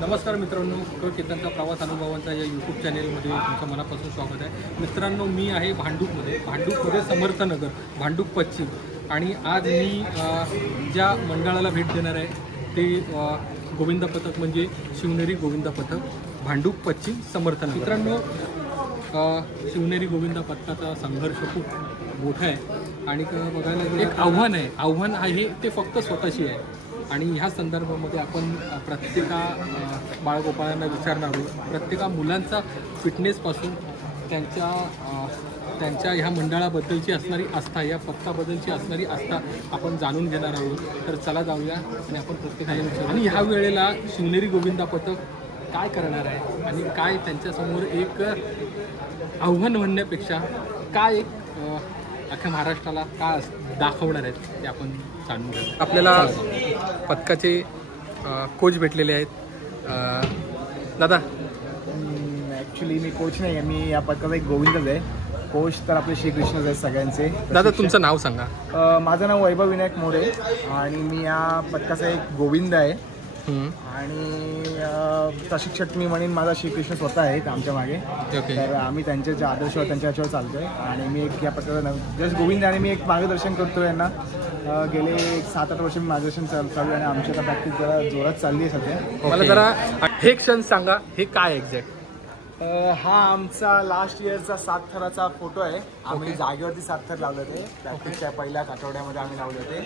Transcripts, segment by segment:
नमस्कार मित्रांनो, तो केतनचा प्रवास अनुभवांचा या यूट्यूब चॅनेलमध्ये तुमचं मनापासून स्वागत आहे. मित्रांनो, मी आहे भांडूपमध्ये समर्थनगर, भांडूप पश्चिम. आणि आज मी ज्या मंडळाला भेट देणार आहे ते गोविंदा पथक म्हणजे शिवनेरी गोविंदा पथक, भांडूप पश्चिम समर्थनगर. मित्रांनो, शिवनेरी गोविंदा पथकाचा संघर्ष खूप मोठा आहे आणि बघायला एक आव्हान आहे ते फक्त स्वतःशी आहे. आणि ह्या संदर्भामध्ये आपण प्रत्येका बाळगोपाळांना विचारणार आहोत. प्रत्येका मुलांचा फिटनेसपासून त्यांच्या ह्या मंडळाबद्दलची असणारी आस्था, या पथकाबद्दलची असणारी आस्था आपण जाणून घेणार आहोत. तर चला जाऊया आणि आपण प्रत्येकाला विचारू. आणि ह्या वेळेला शिवनेरी गोविंदा पथक काय करणार आहे आणि काय त्यांच्यासमोर एक आव्हान म्हणण्यापेक्षा काय एक अख्ख्या महाराष्ट्राला काय दाखवणार आहेत ते आपण जाणून घेऊ. आपल्याला पथकाचे कोच भेटलेले आहेत. दादा, ॲक्च्युली मी कोच नाही आहे, मी या पथकाचा एक गोविंदच आहे. कोच तर आपले श्रीकृष्णच आहेत सगळ्यांचे. दादा, तुमचं नाव सांगा. माझं नाव वैभव विनायक मोरे आणि मी या पथकाचा एक गोविंद आहे. आणि प्रशिक्षक मी म्हणेन माझा श्रीकृष्ण स्वतः आहेत आमच्या मागे. तर आम्ही त्यांच्या ज्या आदर्शावर त्यांच्या याच्यावर चालतोय आणि मी एक या पथकाचा जस्ट गोविंद आणि मी एक मार्गदर्शन करतोय यांना. गेले 7-8 वर्ष मी मार्गदर्शन चालू आहे आणि आमची आता प्रॅक्टिस जरा जोरात चालली आहे सध्या. मला जरा हे क्षण सांगा, हे काय एक्झॅक्ट? हा आमचा लास्ट इयरचा 7 थराचा फोटो आहे. आम्ही जागेवरती 7 थर लावले होते. प्रॅक्टिसच्या पहिल्याच आठवड्यामध्ये आम्ही लावले होते.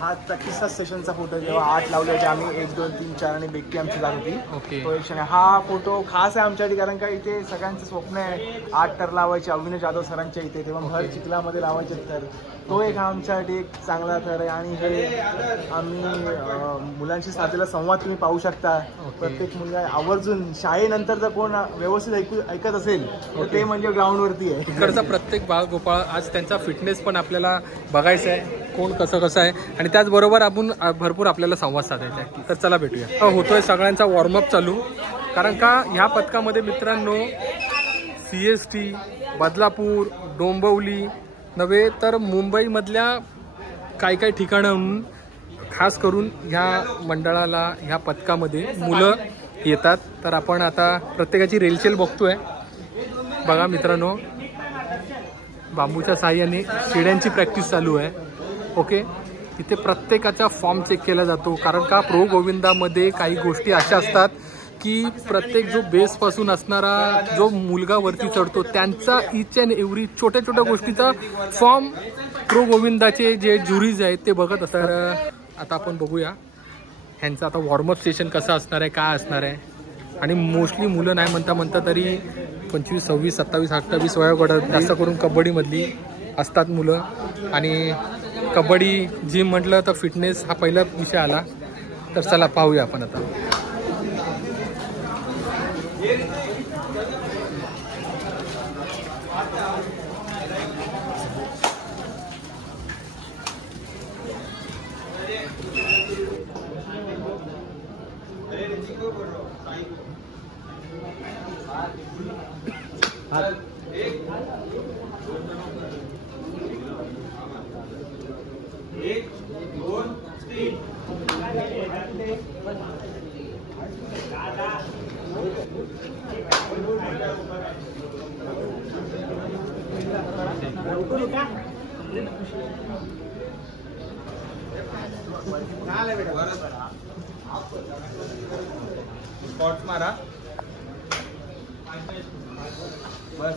हा प्रॅक्टिसचा सेशनचा फोटो, जेव्हा 8 लावले होते आम्ही, 1, 2, 3, 4 आणि बेक्की आमची जात होती. तो एक क्षण. हा फोटो खास आहे आमच्यासाठी कारण का इथे सगळ्यांचं स्वप्न आहे 8 थर लावायचे अविनाश जाधव सरांच्या इथे, तेव्हा भर चिखलामध्ये लावायचे तर तो एक आमच्यासाठी एक चांगला थर आहे. आणि हे आम्ही मुलांशी साधलेला संवाद तुम्ही पाहू शकता. प्रत्येक मुलगा आवर्जून शाळेनंतर जर कोण व्यवस्थित ऐकत असेल तर ते म्हणजे ग्राउंडवरती आहे. इकडचा प्रत्येक बाळगोपाळ आज त्यांचा फिटनेस पण आपल्याला बघायचा आहे, कोण कसं आहे. आणि त्याचबरोबर आपण भरपूर आपल्याला संवाद साधायचा आहे. तर चला भेटूया. होतोय सगळ्यांचा वॉर्मअप चालू. कारण का ह्या पथकामध्ये मित्रांनो CST, बदलापूर, डोंबिवली नव्हे तर मुंबईमधल्या काही ठिकाणाहून खास करून ह्या मंडळाला, ह्या पथकामध्ये मुलं येतात. तर आपण आता प्रत्येकाची रेलचेल बघतोय. बघा मित्रांनो, बांबूच्या साहाय्याने शिड्यांची प्रॅक्टिस चालू आहे. ओके, तिथे प्रत्येकाचा फॉर्म चेक केला जातो. कारण का प्रो गोविंदामध्ये काही गोष्टी अशा असतात की प्रत्येक जो बेसपासून असणारा जो मुलगा वरती चढतो त्यांचा इच अँड एव्हरी छोट्या गोष्टीचा फॉर्म प्रो गोविंदाचे जे ज्युरीज आहेत ते बघत असतात. आता आपण बघूया ह्यांचं आता वॉर्मअप सेशन कसं असणार आहे, काय असणार आहे. आणि मोस्टली मुलं नाही म्हणता तरी 25, 26, 27, 28 वयोगटात जास्त करून कबड्डीमधली असतात मुलं. आणि कबड्डी जिम म्हटलं तर फिटनेस हा पहिला विषय आला. तर चला पाहूया आपण आता. स्पॉट मारा बस.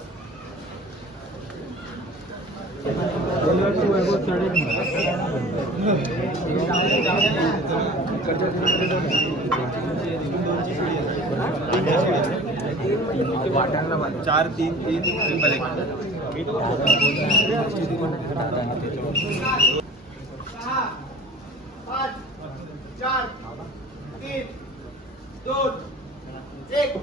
वाटायला 4, 3, 3, 1. 4, 3, 2, 1.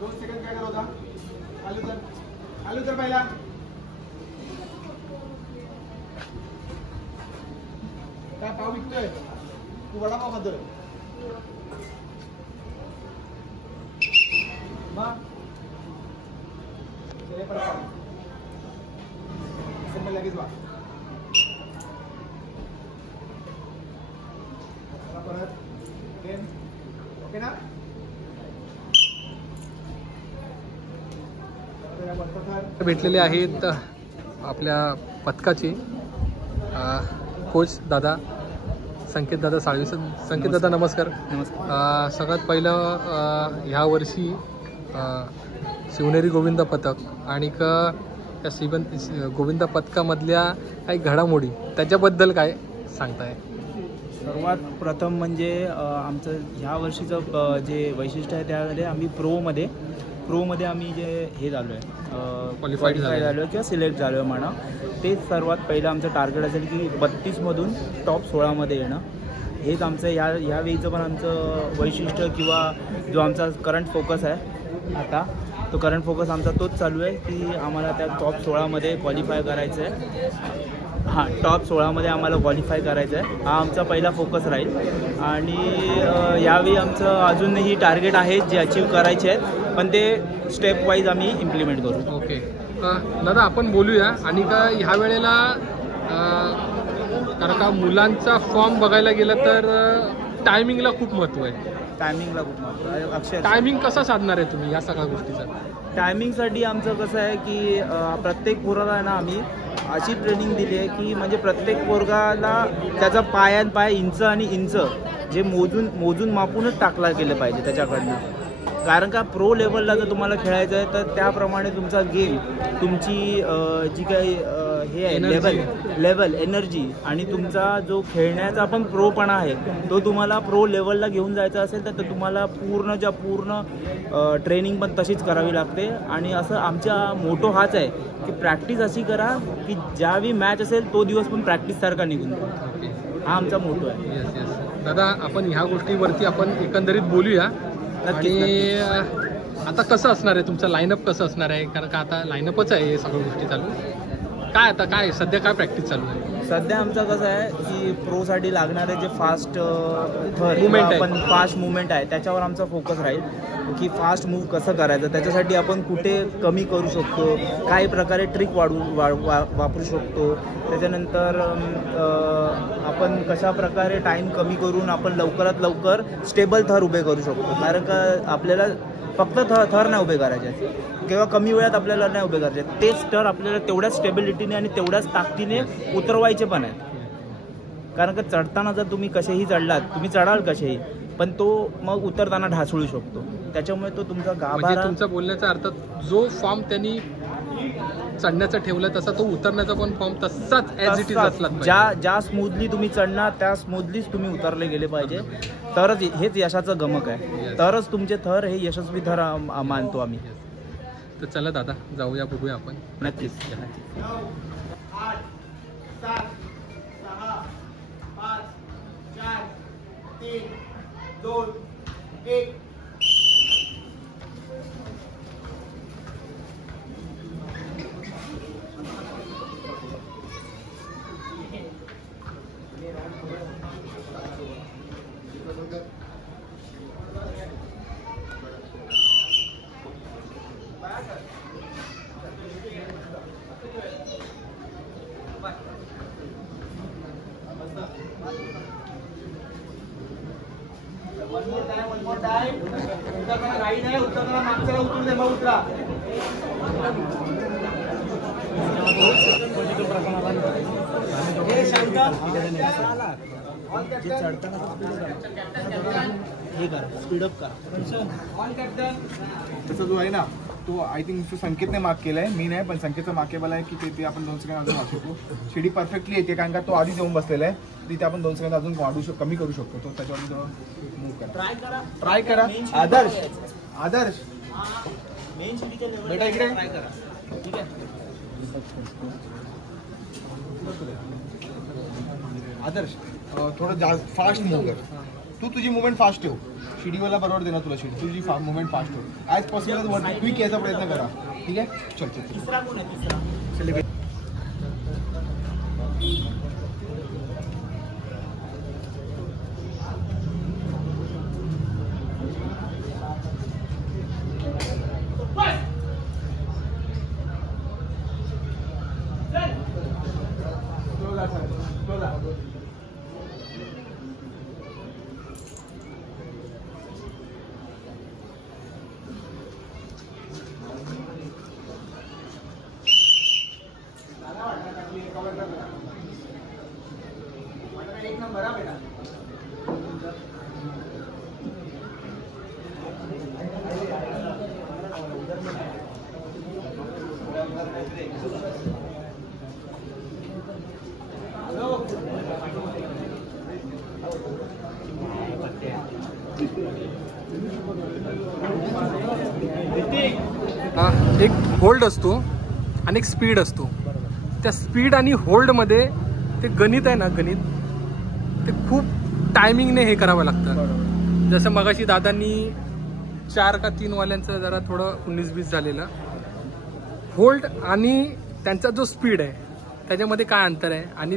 2 सेकंड काय करत होता? आलू तर पहिला. काय पाव विकतोय तू? वडापाव खातोय लगेच वा परत ओके ना. भेटलेले आहेत आपल्या पथकाचे कोच दादा संकेत दादा साळवी. संकेत दादा नमस्कार. नमस्कार. सगळ्यात पहिलं ह्या वर्षी शिवनेरी गोविंद पथक आणि त्या गोविंद पथकामधल्या काही घडामोडी त्याच्याबद्दल काय सांगताय? सर्वात प्रथम म्हणजे आमचं ह्या वर्षीचं जे वैशिष्ट्य आहे त्यामध्ये आम्ही प्रोमध्ये आम्ही जे हे झालो आहे क्वालिफाईड झालो आहे किंवा सिलेक्ट झालो आहे म्हणा. तेच सर्वात पहिलं आमचं टार्गेट असेल की 32मधून टॉप 16मध्ये येणं. हेच आमचं ह्यावेळीचं पण आमचं वैशिष्ट्य किंवा जो आमचा करंट फोकस आहे आता तो करंट फोकस आमचा तोच चालू आहे की आम्हाला त्या टॉप 16मध्ये क्वालिफाय करायचं आहे. टॉप 16मध्ये आम्हाला क्वालिफाय करायचं आहे. हा आमचा पहिला फोकस राहील. आणि यावेळी आमचं अजूनही टार्गेट आहेत जे अचीव करायचे आहेत पण ते स्टेप वाईज आम्ही इम्प्लिमेंट करू. ओके दादा आपण बोलूया. आणि का ह्या वेळेला कारण का मुलांचा फॉर्म बघायला गेलं तर टायमिंगला खूप महत्त्व आहे. टायमिंगला खूप महत्त्व आहे. अक्षय टायमिंग कसा साधणार आहे तुम्ही या सगळ्या गोष्टीचा? टायमिंगसाठी आमचं कसं आहे की प्रत्येक पोराला ना आम्ही अशी ट्रेनिंग दिली आहे की म्हणजे प्रत्येक पोरगाला त्याचा पाय इंच आणि इंच जे मोजून मापूनच टाकला गेलं पाहिजे त्याच्याकडनं. कारण का प्रो लेवलला जर तुम्हाला खेळायचं आहे तर त्याप्रमाणे तुमचा गेम तुमची जी काही हे आहे लेवल एनर्जी आणि तुमचा जो खेळण्याचा पण प्रोपणा आहे तो तुम्हाला प्रो लेवलला घेऊन जायचा असेल तर तुम्हाला पूर्ण ट्रेनिंग पण तशीच करावी लागते. आणि असं आमचा मोटो हाच आहे की प्रॅक्टिस अशी करा की ज्यावेळी मॅच असेल तो दिवस पण प्रॅक्टिससारखा निघून जाईल. हा आमचा मोटो आहे. येस येस दादा आपण ह्या गोष्टीवरती आपण एकंदरीत बोलूया. आणि आता कसं असणार आहे तुमचं लाईनअप कसं असणार आहे? कारण का आता लाईनअपच आहे हे सगळ्या गोष्टी चालू. काय सध्या काय प्रॅक्टिस चालू आहे? सध्या आमचं कसं आहे की प्रोसाठी लागणारे जे फास्ट मुवमेंट आहे त्याच्यावर आमचा फोकस राहील की फास्ट मूव्ह कसं करायचं. त्याच्यासाठी आपण कुठे कमी करू शकतो, काही प्रकारे ट्रिक वापरू शकतो. त्याच्यानंतर आपण कशा प्रकारे टाईम कमी करून आपण लवकरात लवकर स्टेबल थर उभे करू शकतो. कारण का आपल्याला फक्त थर नाही उभे करायचे किंवा कमी वेळात आपल्याला नाही उभे करायचे. तेच थर आपल्याला तेवढ्याच स्टेबिलिटीने आणि तेवढ्याच ताकदीने उतरवायचे पण आहेत. कारण का चढताना जर तुम्ही कसेही चढलात तुम्ही चढाल कसेही पण तो मग उतरताना ढासळू शकतो. त्याच्यामुळे तो तुमचा गाभा तुमचा बोलण्याचा अर्थ जो फॉर्म त्यांनी चढण्याचा ठेवला तसा तो उतरण्याचा पण फॉर्म तसाच ॲज इट इज असला पाहिजे. ज्या स्मूथली तुम्ही चढणार त्या स्मूथलीच तुम्ही उतरले गेले पाहिजे. तरच हेच यशाचं गमक आहे. तरच तुमचे थर हे यशस्वी थर मानतो आम्ही. तर चला दादा जाऊया बघूया आपण. नक्कीच. 8 7 6 5 4 3 2 1 one more time. उत्तराला राईट आहे, उत्तराला मागच्याला उतरून दे, मग उतरा. हे शांत जे चढताना हे करा, स्पीडअप करा. त्याचा जो आहे ना तो आय थिंक संकेतने मार्क केलाय, मी नाही पण संकेतचं मार्केबल आहे की ते आपण 2 सेकंद अजून वाढू शकतो. शिडी परफेक्टली येते कारण का तो आधीच येऊन बसलेला आहे. तिथे आपण 2 सेकंद अजून वाढू शकतो, कमी करू शकतो. तो त्याच्यावर मूव्ह करा, ट्राय करा. आदर्श बेटा इकडे ठीक आहे. आदर्श थोडं जास्त फास्ट मूव्ह कर. तू तुझी मुवमेंट फास्ट ठेव, शिडीवाला बरोबर देणार तुला शिडी, तुझी मुवमेंट फास्ट ठेव. ॲज पॉसिबल वरती क्विक यायचा प्रयत्न करा. ठीक आहे, चल चल. तिसरा कोण आहे तिसरा? एक नंबर हा बेटा. एक होल्ड असतो आणि एक स्पीड असतो. त्या स्पीड आणि होल्डमध्ये ते गणित आहे ना, गणित ते खूप टायमिंगने हे करावं लागतं. जसं मगाशी दादांनी 4 का 3 वाल्यांचं जरा थोडं 19-20 झालेलं. होल्ड आणि त्यांचा जो स्पीड आहे त्याच्यामध्ये काय अंतर आहे आणि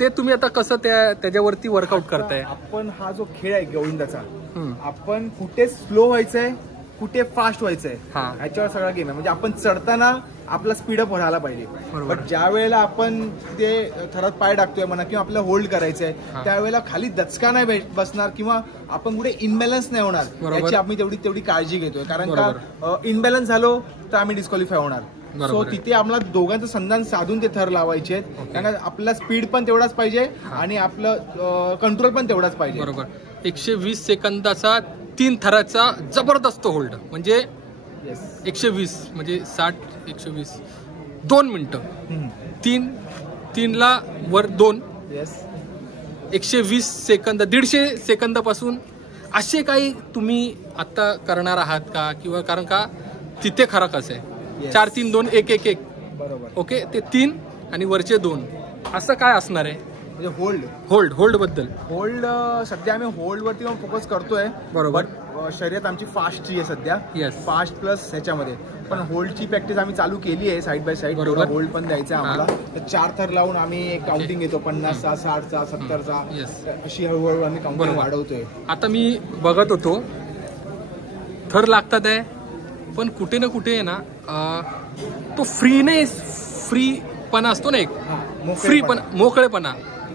ते तुम्ही आता कसं त्याच्यावरती वर्कआउट करताय? आपण हा जो खेळ आहे गोविंदाचा, आपण कुठे स्लो व्हायचंय, कुठे फास्ट व्हायचंय, ह्याच्यावर सगळा गेम आहे. म्हणजे आपण चढताना आपला स्पीडअप व्हायला पाहिजे, पण ज्या वेळेला आपण ते थरात पाय टाकतोय म्हणा किंवा आपल्याला होल्ड करायचंय त्यावेळेला खाली दचका नाही बसणार किंवा आपण कुठे इनबॅलन्स नाही होणार याची आम्ही तेवढी काळजी घेतोय. कारण का इनबॅलन्स झालो तर आम्ही डिस्क्वालिफाय होणार. सो तिथे आम्हाला दोघांचं संधान साधून ते थर लावायचे आहेत. कारण आपला स्पीड पण तेवढाच पाहिजे आणि आपलं कंट्रोल पण तेवढाच पाहिजे. बरोबर. 120 सेकंदाचा 3 थराचा जबरदस्त होल्ड म्हणजे 120 म्हणजे 60 120 2 मिनिटं 3 ला वर 2 120 सेकंद 150 सेकंदापासून असे काही तुम्ही आता करणार आहात का? किंवा कारण का तिथे खरा कसं आहे 4 3 2 1 1 1 बरोबर. ओके, ते 3 आणि वरचे 2 असं काय असणार आहे? म्हणजे होल्ड बद्दल सध्या आम्ही होल्ड वरती फोकस करतोय. बरोबर. शर्यत आमची फास्टची आहे सध्या, फास्ट प्लस ह्याच्यामध्ये. पण होल्डची प्रॅक्टिस आम्ही चालू केली आहे साईड बाय साईड. होल्ड पण द्यायचं आहे आम्हाला. तर 4 थर लावून आम्ही काउंटिंग घेतो 50चा 60चा 70चा अशी हळूहळू आम्ही काउंटिंग वाढवतोय. आता मी बघत होतो थर लागतात आहे, पण कुठे ना कुठे आहे ना तो फ्रीपणा असतो ना, एक फ्रीपणा मोकळेपणा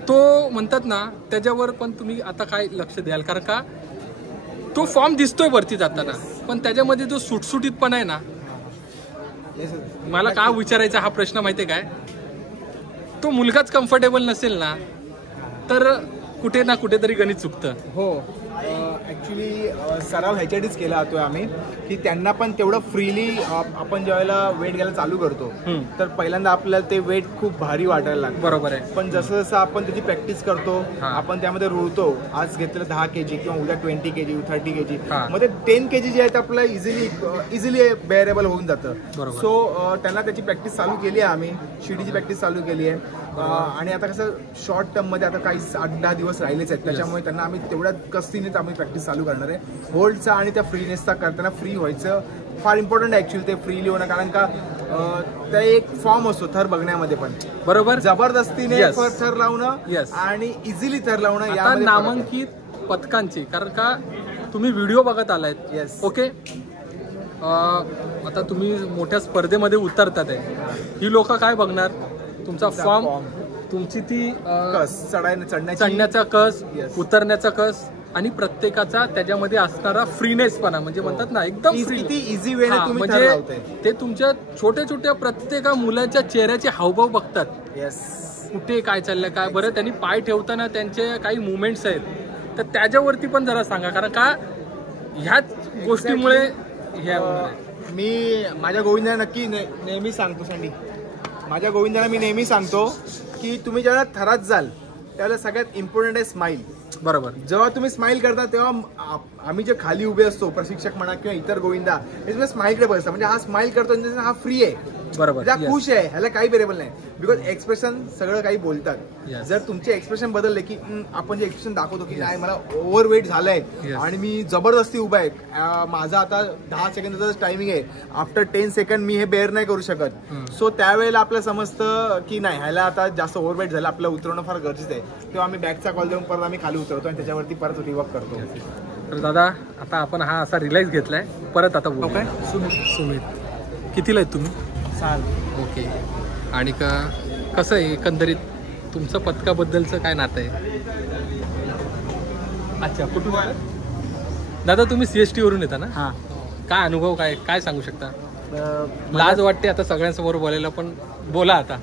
तो म्हणतात ना, त्याच्यावर पण तुम्ही आता काय लक्ष द्याल? कारण का तो फॉर्म दिसतोय वरती जाताना, पण त्याच्यामध्ये जो सुटसुटीतपणा आहे ना, मला काय विचारायचा हा प्रश्न माहितीये काय, तो मुलगाच कम्फर्टेबल नसेल ना तर कुठे ना कुठेतरी गणित चुकतं. हो, ऍक्च्युली सराव ह्याच्यासाठीच केला जातोय आम्ही की त्यांना पण तेवढं फ्रीली आपण ज्यावेळेला वेट घ्यायला चालू करतो तर पहिल्यांदा आपल्याला ते वेट खूप भारी वाटायला लागतं. बरोबर आहे. पण जसं जसं आपण त्याची प्रॅक्टिस करतो, आपण त्यामध्ये रुळतो, आज घेतलेलं 10 kg किंवा उद्या 20 kg 30 kg मध्ये 10 kg जे आहेत आपल्याला इझिली बेअरेबल होऊन जातं. सो त्यांना त्याची प्रॅक्टिस चालू केली आहे आम्ही, शिडीची प्रॅक्टिस चालू केली आहे. आणि आता कसं शॉर्ट टर्म मध्ये आता काही 8-10 दिवस राहिलेच आहेत, त्याच्यामुळे त्यांना आम्ही तेवढ्या कस्तीनेच आम्ही प्रॅक्टिस चालू करणार आहे. होल्डचा आणि त्या फ्रीनेसचा करताना फ्री व्हायचं फार इम्पॉर्टंट आहे ऍक्च्युअली, ते फ्रीली होणं. कारण का त्या एक फॉर्म असतो थर बघण्यामध्ये पण, बरोबर, जबरदस्तीने थर लावणं आणि इझिली थर लावणं यामध्ये नामांकित पथकांची. कारण का तुम्ही व्हिडिओ बघत आलायत, ओके, आता तुम्ही मोठ्या स्पर्धेमध्ये उतरतात आहे, ही लोक काय बघणार? तुमचा फॉर्म, तुमची ती चढण्याचा कस, उतरण्याचा कस आणि प्रत्येकाचा त्याच्यामध्ये असणारा फ्रीनेसपणा, म्हणजे म्हणतात ना एकदम इझी वे. म्हणजे ते तुमच्या छोट्या छोट्या प्रत्येका मुलाच्या चेहऱ्याचे हावभाव बघतात, कुठे काय चाललंय काय. बरं, त्यांनी पाय ठेवताना त्यांचे काही मुवमेंट्स आहेत तर त्याच्यावरती पण जरा सांगा. कारण का ह्याच गोष्टीमुळे मी माझ्या गोविंदाला नक्की नेहमी सांगतो, माझ्या गोविंदाला मी नेहमी सांगतो की तुम्ही ज्यावेळेला थरात जाल त्यावेळेला सगळ्यात इम्पॉर्टंट आहे स्माईल. बरोबर. जेव्हा तुम्ही स्माइल करता तेव्हा आम्ही जे खाली उभे असतो, प्रशिक्षक म्हणा किंवा इतर गोविंदा, हे तुम्ही स्माइलकडे बघता, म्हणजे हा स्माइल करतो हा फ्री आहे, बरोबर, हा खुश आहे, ह्याला काही व्हेरिएबल नाही. बिकॉज एक्सप्रेशन सगळं काही बोलतात. जर तुमचे एक्सप्रेशन बदलले की आपण जे एक्सप्रेशन दाखवतो की नाही मला ओव्हरवेट झालंय आणि मी जबरदस्ती उभा आहे, माझा आता 10 सेकंदाचा टायमिंग आहे, आफ्टर 10 सेकंड मी हे बेअर नाही करू शकत, सो त्यावेळेला आपल्याला समजतं की नाही ह्याला आता जास्त ओव्हरवेट झालं, आपल्याला उतरवणं फार गरजेचं आहे. तेव्हा आम्ही बॅकचा कॉल देऊन परत आम्ही खाली उतरवतो आणि त्याच्यावरती परत रिवर्क करतो. तर दादा आता आपण हा असा रिलॅक्स घेतलाय, परत आता बोलू. काय सुमित कितीला आहेत तुम्ही? 7. ओके. आणि कसं आहे एकंदरीत तुमचं पथकाबद्दलचं काय नातं आहे? अच्छा, कुठून दादा तुम्ही CST वरून येता ना? हां. काय अनुभव काय सांगू शकता? लाज वाटते आता सगळ्यांसमोर बोलायला, पण बोला आता.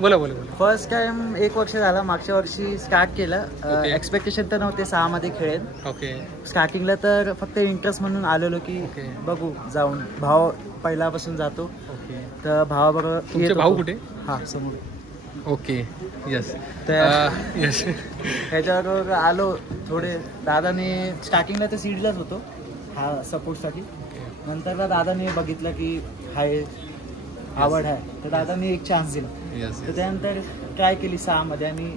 बोला. फर्स्ट टाइम 1 वर्ष झाला, मागच्या वर्षी स्टार्ट केलं. एक्सपेक्टेशन तर नव्हते 6 मध्ये खेळेल. ओके. स्टार्टिंगला तर फक्त इंटरेस्ट म्हणून आलेलो की बघू जाऊन. भाव पहिल्यापासून जातो. ओके. तर भावाबरोबर. तुमचे भाऊ कुठे? हां, समोर. ओके. यस. यस. ह्याच्याबरोबर आलो थोडे. दादाने स्टार्टिंगला तर सीडलाच होतो हा सपोर्टसाठी. नंतरला दादाने बघितलं की हाय आवड आहे, तर दादाने एक चान्स दिला. तर त्यानंतर ट्राय केली 6 मध्ये आणि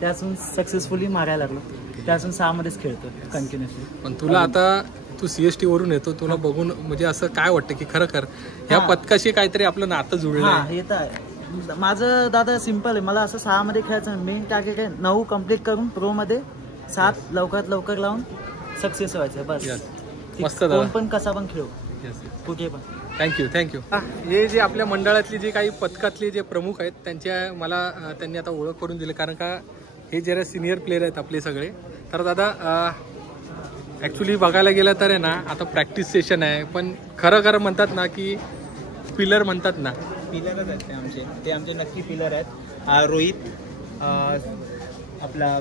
त्यातून सक्सेसफुली मारायला लागलो. त्यातून 6 मध्येच खेळतो कंटिन्युअसली. पण तुला आता तू CST वरून येतो, तुला बघून म्हणजे असं काय वाटतं की खरं ह्या पथकाशी काहीतरी आपलं नातं जुळलं? हां, हे तर आहे. माझं दादा सिम्पल आहे, मला असं 6 मध्ये खेळायचं. मेन टार्गेट आहे 9 कम्प्लीट करून प्रो मध्ये 7 लवकरात लवकर लावून सक्सेस व्हायचं बस. मस्त. कोण पण कसा पण खेळू, कुठे पण. थँक्यू. हे जे आपल्या मंडळातली जे काही पथकातले जे प्रमुख आहेत त्यांनी आता ओळख करून दिली, कारण का हे जरा सिनियर प्लेयर आहेत आपले सगळे. तर दादा ॲक्च्युली बघायला गेलं तर आहे ना, आता प्रॅक्टिस सेशन आहे, पण खरं म्हणतात ना की पिलर म्हणतात ना. पिलरच आहेत ते आमचे नक्की पिलर आहेत. रोहित, आपला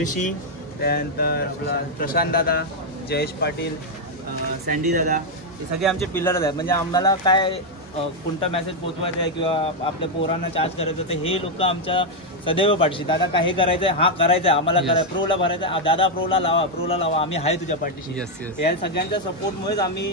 ऋषी, त्यानंतर आपला प्रशांत दादा, जयेश पाटील, सँडी दादा, हे सगळे आमचे पिलरच आहेत. म्हणजे आम्हाला काय कोणता मेसेज पोचवायचा आहे किंवा आपल्या पोरांना चार्ज करायचं, तर हे लोक आमच्या सदैव पाठीशी. दादा काय हे करायचं आहे, हा करायचं आहे, आम्हाला करायचं, प्रोला भरायचं आहे, दादा प्रोला लावा, आम्ही आहे तुझ्या पाठीशी. या सगळ्यांच्या सपोर्टमुळेच आम्ही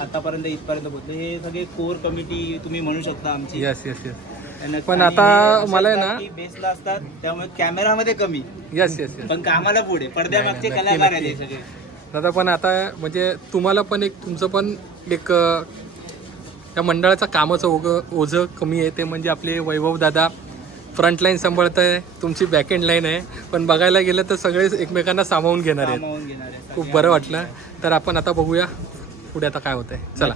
आतापर्यंत इथपर्यंत पोहोचलो. हे सगळे कोर कमिटी तुम्ही म्हणू शकता आमची. पण आता मला ना बेसला असतात, त्यामुळे कॅमेरामध्ये कमी. यस. पण कामाला पुढे पडद्यामागचे कलाकार आहेत हे सगळे. दादा पण आता म्हणजे तुम्हाला पण तुमचं पण एक या मंडळाचं कामाचं ओझं कमी आहे, ते म्हणजे आपले वैभव दादा फ्रंट लाईन सांभाळत आहे, तुमची बॅक एंड लाईन आहे, पण बघायला गेलं तर सगळे एकमेकांना सामावून घेणार आहेत. खूप बरं वाटलं. तर आपण आता बघूया पुढे आता काय होतंय. चला.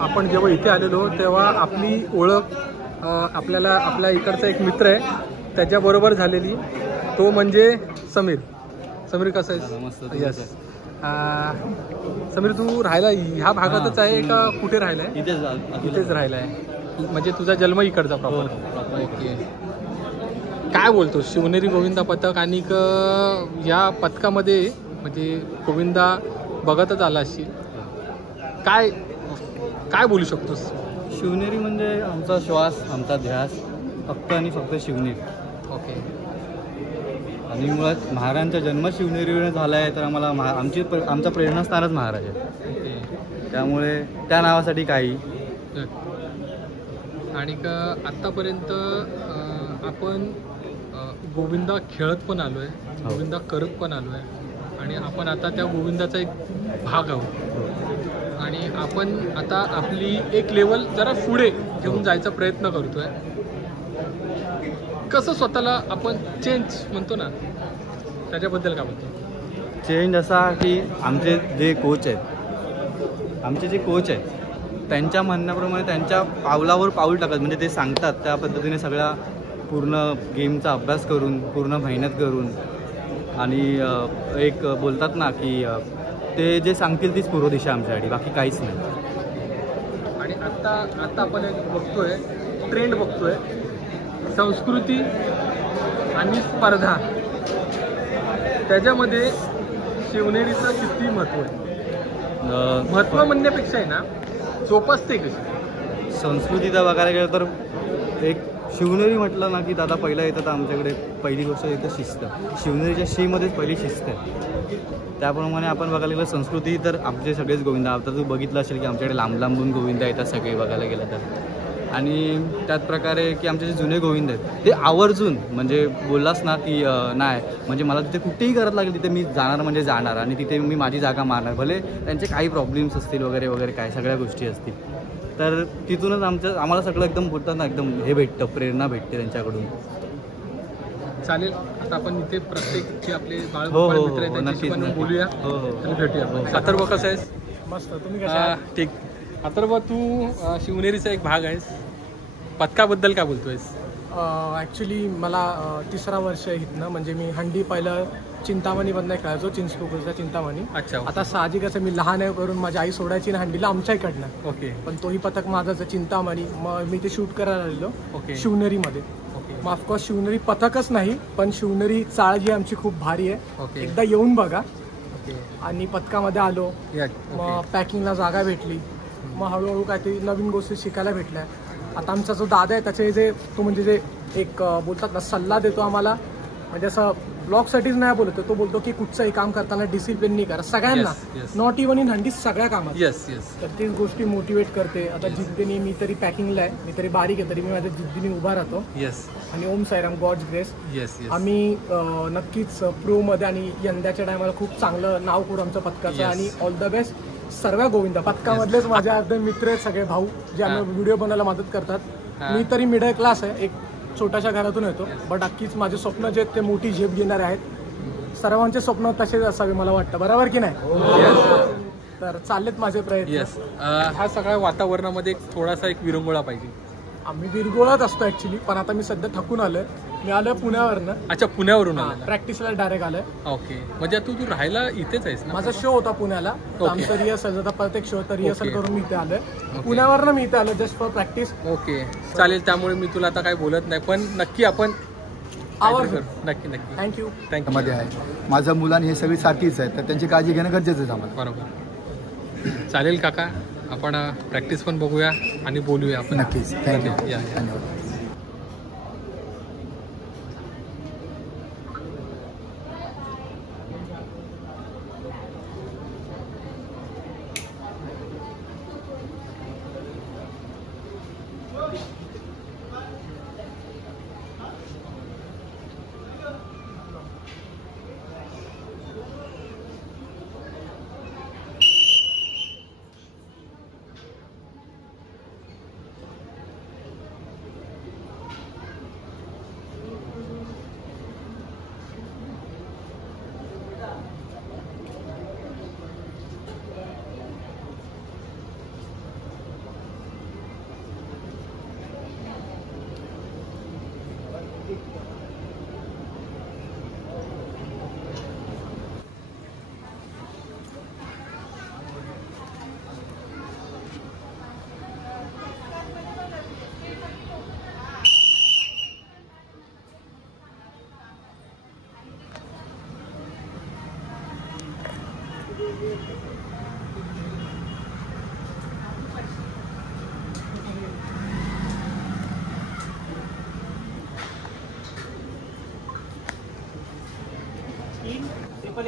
आपण जेव्हा इथे आलेलो तेव्हा आपली ओळख आपल्याला आपल्या इकडचा एक मित्र आहे त्याच्याबरोबर झालेली, तो म्हणजे समीर. समीर कसं आहे? यस. समीर तू राहायला ह्या भागातच आहे का कुठे राहिला आहे? इथेच राहिला आहे, म्हणजे तुझा जन्म इकडचा प्रॉपर. ओके. काय बोलतो शिवनेरी गोविंदा पथक आणि या पथकामध्ये म्हणजे गोविंदा बघतच आला असशील, काय काय बोलू शकतोस? शिवनेरी म्हणजे आमचा श्वास, आमचा ध्यास, फक्त आणि फक्त शिवनेरी. ओके. आणि मुळात महाराजांचा जन्म शिवनेरीवर झाला आहे, तर आम्हाला आमचं प्रेरणास्थानच महाराज आहे. ओके. त्यामुळे त्या नावासाठी काही. आणि आत्तापर्यंत आपण गोविंदा खेळत पण आलो आहे, गोविंदा करत पण आलो आहे, आणि आपण आता त्या गोविंदाचा एक भाग आहोत. आणि आपण आता आपली एक लेवल जरा पुढे घेऊन जायचा प्रयत्न करतोय. कसं स्वतःला आपण चेंज म्हणतो ना, त्याच्याबद्दल काय बोलतो? चेंज असा की आमचे जे कोच आहेत त्यांच्या म्हणण्याप्रमाणे त्यांच्या पावलावर पाऊल टाकत, म्हणजे ते सांगतात त्या पद्धतीने सगळ्या पूर्ण गेमचा अभ्यास करून, पूर्ण मेहनत करून, आणि एक बोलतात ना की ते जे सांगतील तीच पूर्व दिशा आमच्यासाठी, बाकी काहीच नाही. आणि आता आपण एक बघतोय ट्रेंड, बघतोय संस्कृती आणि स्पर्धा, त्याच्यामध्ये शिवनेरीचं किती महत्त्व आहे? महत्त्व म्हणण्यापेक्षा आहे ना, जोपासते कशी संस्कृतीचा बघायला गेलं तर एक शिवनेरी म्हटलं ना की दादा पहिला येतं तर आमच्याकडे पहिली गोष्ट येतं शिस्त. शिवनेरीच्या शीमध्येच पहिली शिस्त आहे. त्याप्रमाणे आपण बघायला गेलं संस्कृती तर आमचे सगळेच गोविंदा. आता तू बघितलं असेल की आमच्याकडे लांब लांबून गोविंदा येतात सगळे बघायला गेलं तर. आणि त्याच प्रकारे की आमचे जे जुने गोविंद आहेत ते आवर्जून, म्हणजे बोललास ना की नाही म्हणजे मला तिथे कुठेही करत लागेल तिथे मी जाणार म्हणजे जाणार, आणि तिथे मी माझी जागा मारणार, भले त्यांचे काही प्रॉब्लेम्स असतील वगैरे वगैरे काय सगळ्या गोष्टी असतील. तर तिथूनच आम्हाला सगळं एकदम बोलतात ना, एकदम हे भेटतं, प्रेरणा भेटते त्यांच्याकडून. चालेल. आता आपण इथे प्रत्येक आपले बाळ मित्र आहेत नक्कीच पण बोलूया आणि भेटूया. अथर्व कसं आहेस? मस्त. तुम्ही कसं? ठीक. अथर्व, तू शिवनेरीचा एक भाग आहेस, पथकाबद्दल काय बोलतोयस? ॲक्च्युली मला 3रा वर्ष आहे इथनं. म्हणजे मी हंडी पहिलं चिंतामणीमधनं खेळायचो, चिंचपोकळचा चिंतामणी. अच्छा. आता साहजिक असं मी लहान आहे करून माझी आई सोडायची ना हंडीला आमच्या इकडनं. ओके. पण तोही पथक माझाच चिंतामणी. मग मी ते शूट करायला आलेलो ओके. शिवनेरीमध्ये. मग ऑफकोर्स शिवनेरी पथकच नाही, पण शिवनेरी चाळ जी आमची खूप भारी आहे. ओके. एकदा येऊन बघा. ओके. आणि पथकामध्ये आलो, मग पॅकिंगला जागा भेटली, मग हळूहळू काहीतरी नवीन गोष्टी शिकायला भेटल्या. आता आमचा जो दादा आहे त्याचे जे तो म्हणजे जे एक बोलतात ना सल्ला देतो आम्हाला, म्हणजे असं ब्लॉगसाठीच नाही बोलतो, तो बोलतो की कुठचंही काम करताना डिसिप्लिन नाही करा सगळ्यांना, नॉट इव्हन इन हंडी, सगळ्या कामात. तर तीच गोष्टी मोटिवेट करते. आता जिद्दीने मी तरी पॅकिंगला आहे, मी तरी बारीक आहे, तरी मी माझ्या जिद्दीने उभा राहतो. आणि ओम साईराम, गॉड्स ग्रेस. आम्ही नक्कीच प्रोमध्ये आणि यंदाच्या टायमाला खूप चांगलं नाव करू आमचं पथकाचं. आणि ऑल द बेस्ट सर्व गोविंदा. पथकामधलेच माझे अर्धे मित्र आहेत सगळे भाऊ, जे आम्हाला व्हिडिओ बनवायला मदत करतात. मी तरी मिडल क्लास आहे, एक छोट्याशा घरातून येतो, बट अख्खीच माझे स्वप्न जे आहेत ते मोठी झेप घेणारे आहेत. सर्वांचे स्वप्न तसेच असावे मला वाटतं, बरोबर की नाही? तर चाललेत माझे प्रयत्न. हा सगळ्या वातावरणामध्ये थोडासा एक विरंगुळा पाहिजे. आम्ही विरगुळात असतो ऍक्च्युली, पण आता मी सध्या थकून आलोय. मी आलोय पुण्यावरनं. अच्छा, पुण्यावरून प्रॅक्टिसला डायरेक्ट आलोय. ओके. म्हणजे तू राहायला इथेच आहेस ना? माझा शो होता पुण्याला, आमचं रिहर्सल होता, प्रत्येक शो तर रिहर्सल करून मी इथे आलोय. पुण्यावरनं मी इथे आलोय जस्ट फॉर प्रॅक्टिस. ओके, चालेल. त्यामुळे मी तुला आता काही बोलत नाही, पण नक्की आपण आवडतो. नक्की. थँक्यू. मध्ये आहे माझं मुलांनी हे सगळी साथीच आहेत, तर त्यांची काळजी घेणं गरजेचं आहे आम्हाला. बरोबर. चालेल काका, आपण प्रॅक्टिस पण बघूया आणि बोलूया आपण. नक्कीच. थँक्यू. धन्यवाद.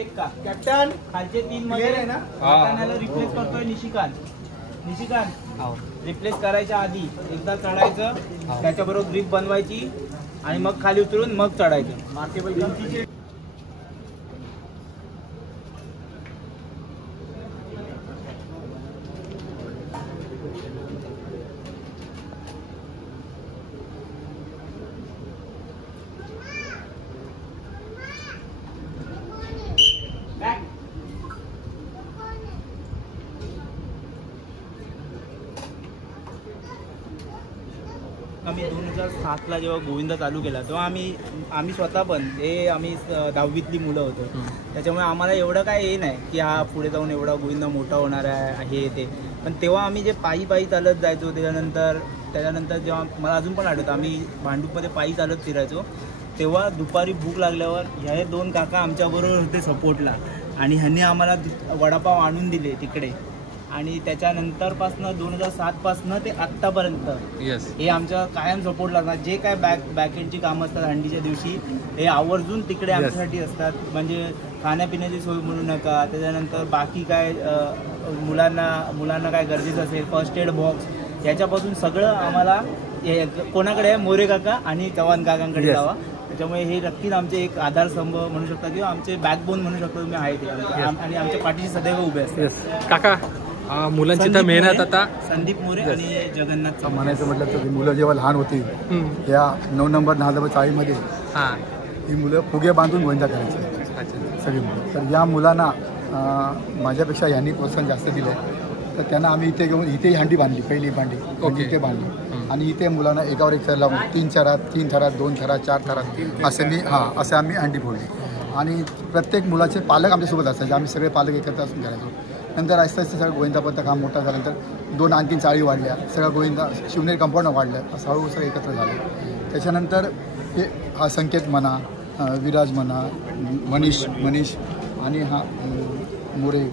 एक्का कॅप्टन खालचे 3 मध्ये Clear आहे ना? हाताण्याला रिप्लेस करतोय निशिकांत रिप्लेस करायच्या आधी एकदा चढायचं, त्याच्याबरोबर ग्रिप बनवायची आणि मग खाली उतरून मग चढायचं. मार्के बैल आम्ही 2007ला जेव्हा गोविंदा चालू केला तेव्हा आम्ही स्वतः पण आम्ही 10वीतली मुलं होतो. त्याच्यामुळे आम्हाला एवढं काय हे नाही की हा पुढे जाऊन एवढा गोविंदा मोठा होणार आहे हे ते. पण तेव्हा आम्ही जे पायी चालत जायचो, त्याच्यानंतर जेव्हा मला अजून पण आठवतं आम्ही भांडूपमध्ये पायी चालत फिरायचो, तेव्हा दुपारी भूक लागल्यावर ह्या 2 काका आमच्याबरोबर होते सपोर्टला आणि ह्यांनी आम्हाला वडापाव आणून दिले तिकडे. आणि त्याच्यानंतरपासनं 2007पासनं ते आत्तापर्यंत हे आमच्या कायम सपोर्ट लागणार. जे काय बॅकएंडची कामं असतात हंडीच्या दिवशी हे आवर्जून तिकडे आमच्यासाठी असतात. म्हणजे खाण्यापिण्याची सोय म्हणू नका, त्याच्यानंतर बाकी काय मुलांना काय गरजेचं असेल, फर्स्ट एड बॉक्स याच्यापासून सगळं आम्हाला कोणाकडे आहे, मोरे काका आणि चव्हाण काकांकडे जावा. त्याच्यामुळे हे नक्कीच आमचे एक आधारस्तंभ म्हणू शकता किंवा आमचे बॅकबोन म्हणू शकतो तुम्ही आहे ते आणि आमच्या पाठीशी सदैव उभे असतात. काका मुलांची तर मेहनत आता संदीप मोरे आणि जगन्नाथ म्हणायचं म्हटलं तर मुलं जेव्हा लहान होती या 9 नंबर 10 नंबर चाळीमध्ये ही मुलं फुगे बांधून गोविंदा करायची सगळी मुलं. तर या मुलांना माझ्यापेक्षा यांनी प्रोत्साहन जास्त दिलं आहे. तर त्यांना आम्ही इथे घेऊन इथे हंडी बांधली, पहिली भांडी इथे बांधली आणि इथे मुलांना एकावर एक थर लावून 3 थरात 2 थरात 4 थरात असे आम्ही हंडी फोडली. आणि प्रत्येक मुलाचे पालक आमच्यासोबत असायचे. आम्ही सगळे पालक एकत्र असून करायचो. नंतर आस्ते सगळं गोविंदापर्यंत काम मोठं झाल्यानंतर 2 आणखीन चाळी वाढल्या, सगळं गोविंदा शिवनेरी कंपाऊंड वाढलं, असं हळूहळू सगळं एकत्र झालं. त्याच्यानंतर हे हा संकेत म्हणा, विराज म्हणा, मनीष आणि हा मोरे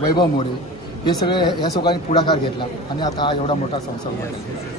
वैभव मोरे हे सगळे ह्या लोकांनी पुढाकार घेतला आणि आता हा एवढा मोठा संसार झाला.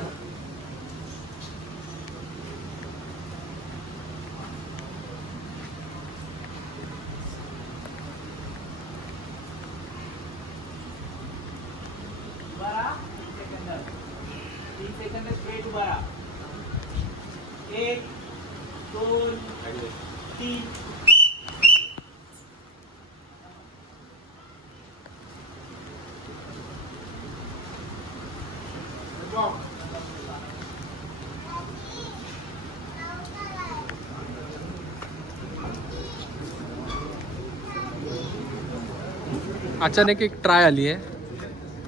अचानक एक ट्राय आली आहे.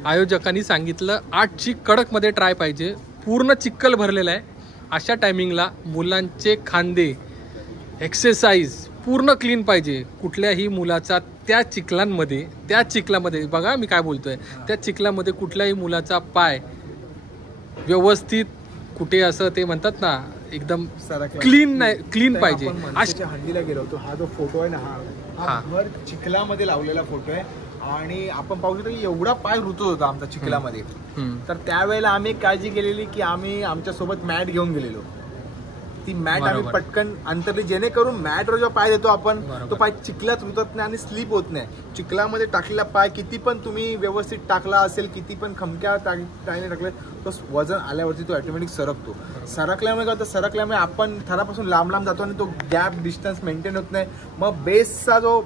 आयोजकांनी सांगितलं 8ची कडकमध्ये ट्राय पाहिजे, पूर्ण चिखल भरलेला आहे. अशा टायमिंगला मुलांचे खांदे एक्सरसाइज पूर्ण क्लीन पाहिजे. कुठल्याही मुलाचा त्या चिखलामध्ये बघा मी काय बोलतोय, त्या चिखलामध्ये कुठल्याही मुलाचा पाय व्यवस्थित कुठे असं ते म्हणतात ना एकदम क्लीन पाहिजे. हंडीला गेलो होतो. हा जो फोटो आहे ना हा भर चिखलामध्ये लावलेला फोटो आहे आणि आपण पाहू शकतो की एवढा पाय रुतत होता आमचा चिखलामध्ये. तर त्यावेळेला आम्ही काळजी केलेली की आम्ही आमच्या सोबत मॅट घेऊन गेलेलो. ती मॅट आम्ही पटकन अंतरली, जेणेकरून मॅटवर जेव्हा पाय देतो आपण तो पाय चिखलात रुतत नाही आणि स्लिप होत नाही. चिखलामध्ये टाकलेला पाय किती पण तुम्ही व्यवस्थित टाकला असेल, किती पण खमक्या टाकले तो वजन आल्यावरती तो ऑटोमॅटिक सरकल्यामुळे आपण थरापासून लांब जातो आणि तो गॅप डिस्टन्स मेंटेन होत नाही. मग बेसचा जो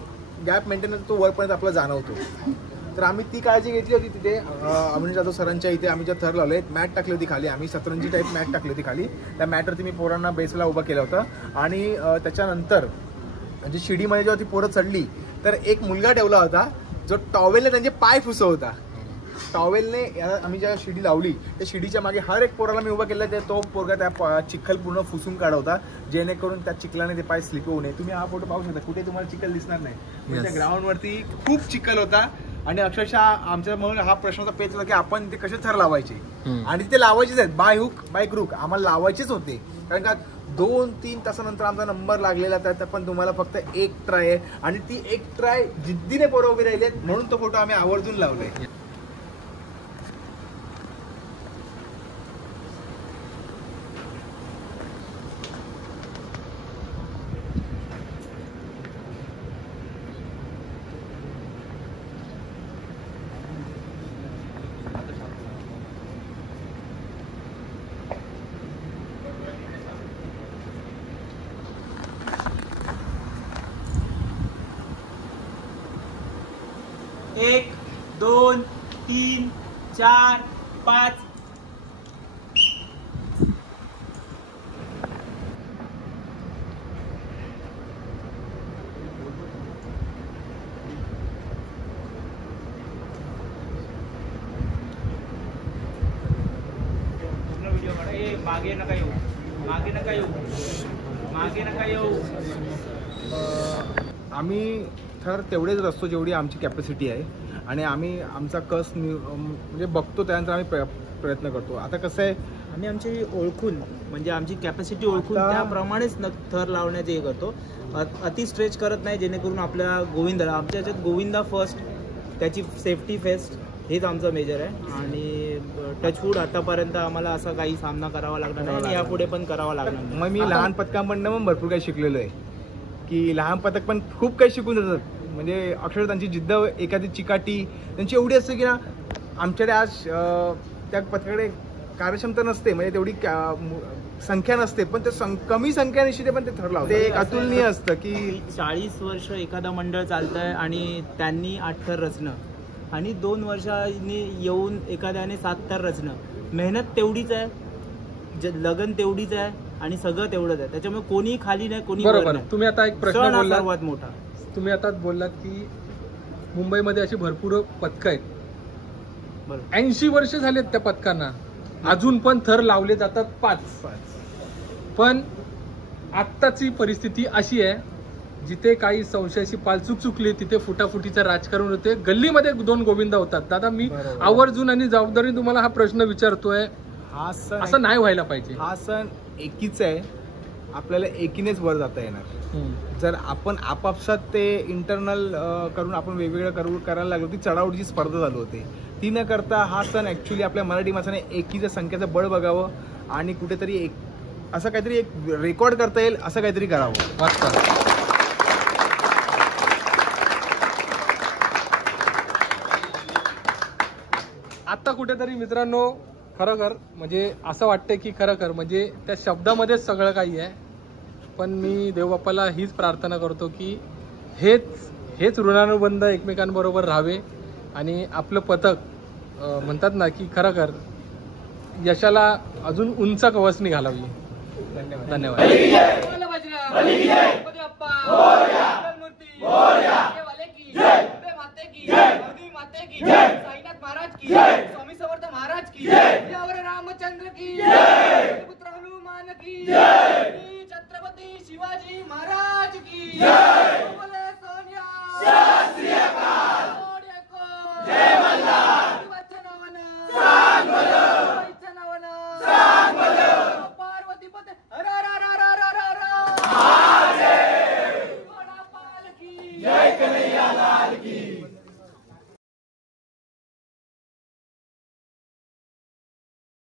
गॅप मेंटेन होतो तो वरपर्यंत आपल्याला जाणवतो. तर आम्ही ती काळजी घेतली होती. तिथे अविनाश जाधव सरांच्या इथे आम्ही ज्या थर लावले मॅट टाकली होती खाली, आम्ही सतरंजी टाईप मॅट टाकली होती खाली. त्या मॅटवरती मी पोरांना बेसला उभं केलं होतं आणि त्याच्यानंतर म्हणजे शिडीमध्ये जेव्हा ती पोरं चढली तर एक मुलगा ठेवला होता जो टॉवेलने त्यांचे पाय फुसव होता. टॉवेलने आम्ही ज्या शिडी लावली त्या शिडीच्या मागे हर एक पोराला मी उभा केला, तो पोरगा त्या चिखल पूर्ण फुसून काढवता जेणेकरून त्या चिखलाने ते पाय स्लिप होऊ नये. तुम्ही हा फोटो पाहू शकता, कुठे तुम्हाला चिखल दिसणार नाही. त्या ग्राउंडवरती खूप चिखल होता आणि अक्षरशः आमच्या म्हणून हा प्रश्नाचा पेच होता की आपण ते कसे थर लावायचे आणि ते लावायचेच आहेत बाय हुक बाय क्रूक आम्हाला लावायचेच होते. कारण का 2-3 तासानंतर आमचा नंबर लागलेला तर पण तुम्हाला फक्त एक ट्राय आहे आणि ती एक ट्राय जिद्दीने पोरं उभी राहिली आहेत म्हणून तो फोटो आम्ही आवर्जून लावलाय. 1 2 3 4 5. मागे नका येऊ, मागे नका येऊ, मागे नका येऊ. आम्ही तर तेवढेच रचतो जेवढी आमची कॅपॅसिटी आहे आणि आम्ही आमचा कस म्हणजे बघतो, त्यानंतर आम्ही प्रयत्न करतो. आता कसं आहे, आम्ही आमची ओळखून म्हणजे आमची कॅपॅसिटी ओळखून त्याप्रमाणेच थर लावण्याचे हे करतो. अति स्ट्रेच करत नाही जेणेकरून आपल्या गोविंदाला, आमच्या याच्यात गोविंदा फर्स्ट, त्याची सेफ्टी फर्स्ट, हेच आमचं मेजर आहे. आणि टचवूड आतापर्यंत आम्हाला असा काही सामना करावा लागणार नाही आणि यापुढे पण करावा लागणार नाही. मग मी लहान पथकांमधनं पण भरपूर काही शिकलेलो आहे की लहान पथक पण खूप काही शिकून देतात. म्हणजे अक्षरशः त्यांची जिद्द, एखादी चिकाटी त्यांची एवढी असते की ना, आमच्याकडे आज त्या पथकाकडे कार्यक्षमता नसते, म्हणजे तेवढी संख्या नसते, पण ते कमी संख्या निश्चित पण ते ठरलं ते एक अतुलनीय असतं की 40 वर्ष एखादा मंडळ चालतंय आणि त्यांनी 8 थर रचणं आणि 2 वर्षांनी येऊन एखाद्याने 7 थर रचणं, मेहनत तेवढीच आहे, लगन तेवढीच आहे आणि सगळं तेवढंच आहे. त्याच्यामुळे कोणी खाली नाही, कोणी बरोबर. तुम्ही आता एक प्रश्न बोललात, सर्वात मोठा तुम्ही आता बोललात की मुंबईमध्ये अशी भरपूर पथकं आहेत, 80 वर्ष झालेत त्या पथकांना, अजून पण थर लावले जातात 5. पण आत्ताची परिस्थिती अशी आहे, जिथे काही संशयाची पालचूक चुकली तिथे फुटाफुटीचं राजकारण होते. गल्लीमध्ये 2 गोविंदा होतात. दादा, मी आवर्जून आणि जबाबदारी तुम्हाला हा प्रश्न विचारतोय, हा सण असं नाही व्हायला पाहिजे. हा सण एकीचा आहे, आपल्याला एकीनेच वर जाता येणार. जर आपण आपापसात ते इंटरनल करून आपण वेगवेगळं करायला लागलो, ती चढाओढीची स्पर्धा चालू होते. ती न करता हा सण ॲक्च्युली आपल्या मराठी माणसाने एकीच्या संख्येचं बळ बघावं आणि कुठेतरी असं काहीतरी एक रेकॉर्ड करता येईल असं काहीतरी करावं. आता कुठेतरी मित्रांनो, खरोखर म्हणजे असं वाटतंय की खरोखर म्हणजे त्या शब्दामध्येच सगळं काही आहे. पण मी देवबाप्पाला हीच प्रार्थना करतो की हेच ऋणानुबंध एकमेकांबरोबर राहावे आणि आपलं पथक म्हणतात ना की खरोखर यशाला अजून उंच कवसणी घालावी. धन्यवाद. स्वामी समर्थ महाराज की रामचंद्र की पुत्र हनुमान की छत्रपती शिवाजी महाराज की